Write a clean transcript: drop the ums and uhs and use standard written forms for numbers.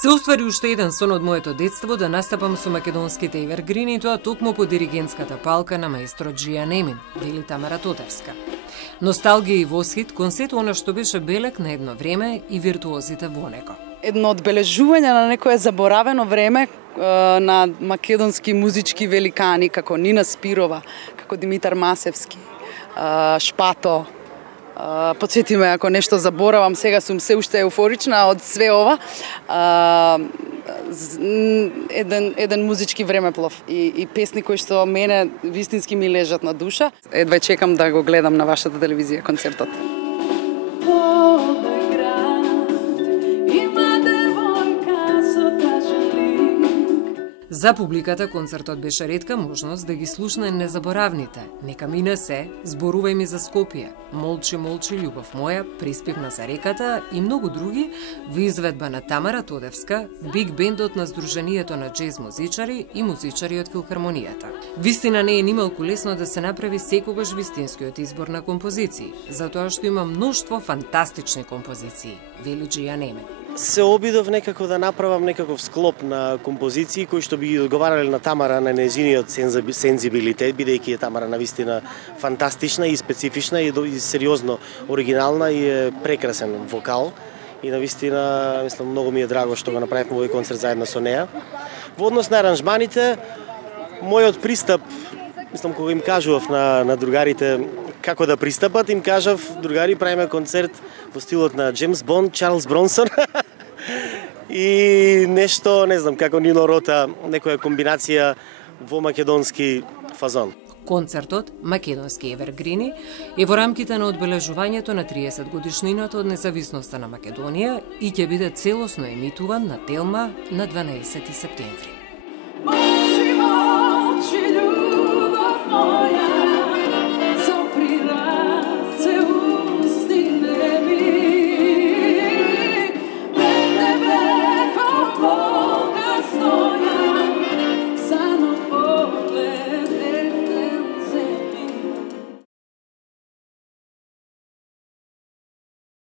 Се оствари уште еден сон од моето детство да настапам со македонските евергрини, тоа токму по диригентската палка на маестро Джија Немин, вели Тамара Тотевска. Носталгија и восхит кон сето она што беше белек на едно време и виртуозите во него. Едно одбележување на некое заборавено време на македонски музички великани како Нина Спирова, како Димитар Масевски, Шпато. Подсети ме ако нешто заборавам, сега сум се уште еуфорична од све ова. Еден музички времеплов и песни кои што мене вистински ми лежат на душа. Едва чекам да го гледам на вашата телевизија концертот. За публиката концертот беше ретка можност да ги слушне незаборавните. Нека мине се, зборувај ми за Скопје, молчи, молчи, љубов моја, приспевна за реката и многу други во изведба на Тамара Тодевска, биг бендот на Сдруженијето на џез музичари и музичари од филхармонијата. Вистина не е нималку лесно да се направи секогаш вистинскиот избор на композиции, затоа што има мноштво фантастични композиции, вели Джија Немин. Се обидов некако да направам некаков склоп на композиции кои што би ги одговарале на Тамара на нејзиниот сензибилитет, бидејќи е Тамара навистина фантастична и специфична и сериозно оригинална и е прекрасен вокал. И навистина, мислам, многу ми е драго што го направивме овој концерт заедно со неа. Во однос на аранжманите, мојот пристап, мислам, кога им кажував на другарите како да пристапат, им кажав, другари, правиме концерт во стилот на Джеймс Бонд, Чарлс Бронсон и нешто, не знам, како Нино Рота, некоја комбинација во македонски фазон. Концертот Македонски евергрини е во рамките на одбележувањето на 30 годишнината од независноста на Македонија и ќе биде целосно емитуван на Телма на 12 септември. Молчи, молчи, љубов моја.